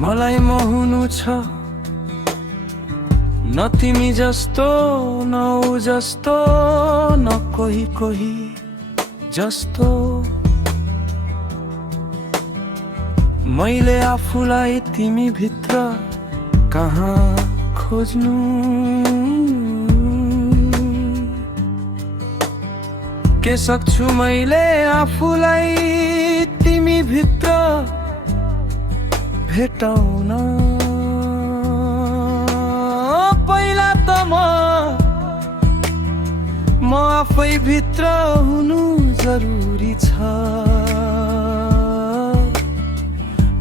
मलाई मोहनु छ न तिमी जस्तो न ऊ जस्तो न कोही कोही जस्तो मैले आफूलाई तिमी भित्र कहाँ खोज्नु के सक्छु मैले आफूलाई तिमी भित्र भेटाउन पहिला त म आफै भित्र हुनु जरुरी छ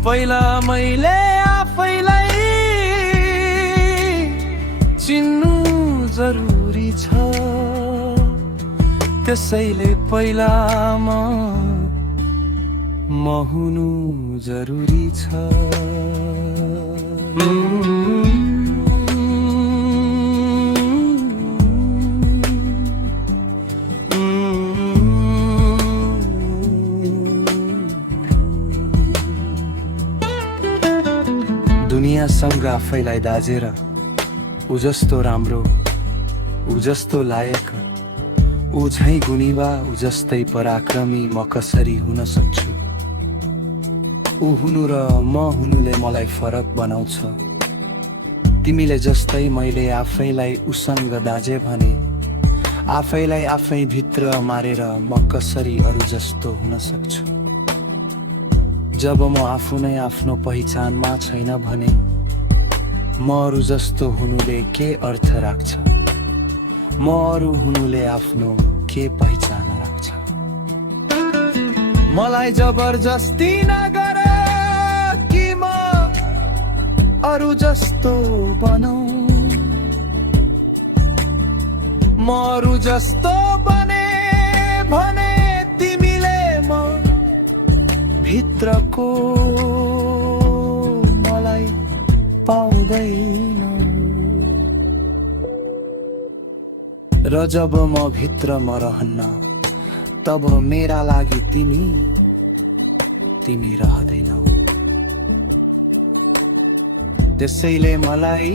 पहिला मैले आफैलाई चिन्नु जरुरी छ त्यसैले पहिला म हुनु जरुरी छ दुनियासँग आफैलाई दाजेर ऊ जस्तो राम्रो ऊ जस्तो लायक ऊ झै गुनीवा ऊ जस्तै पराक्रमी म कसरी हुन सक्छु ऊ हुनु र म हुनुले मलाई फरक बनाउँछ तिमीले जस्तै मैले आफैलाई उसँग दाजे भने आफैलाई आफै भित्र मारेर म कसरी अरू जस्तो हुन सक्छु जब म आफू नै आफ्नो पहिचानमा छैन भने म अरू जस्तो हुनुले के अर्थ राख्छ म अरू हुनुले आफ्नो के पहिचान राख्छ मलाई जबरजस्ती नगर कि म अरू जस्तो बनाऊ म अरू जस्तो बने भने तिमीले म भित्रको मलाई पाउँदैनौ र जब म भित्र म रहन्न तब मेरा लागि तिमी रहदैनौ त्यसैले मलाई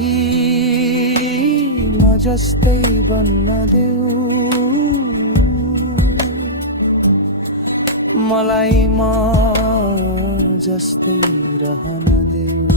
म जस्तै बन्न देऊ मलाई म जस्तै रहन देऊ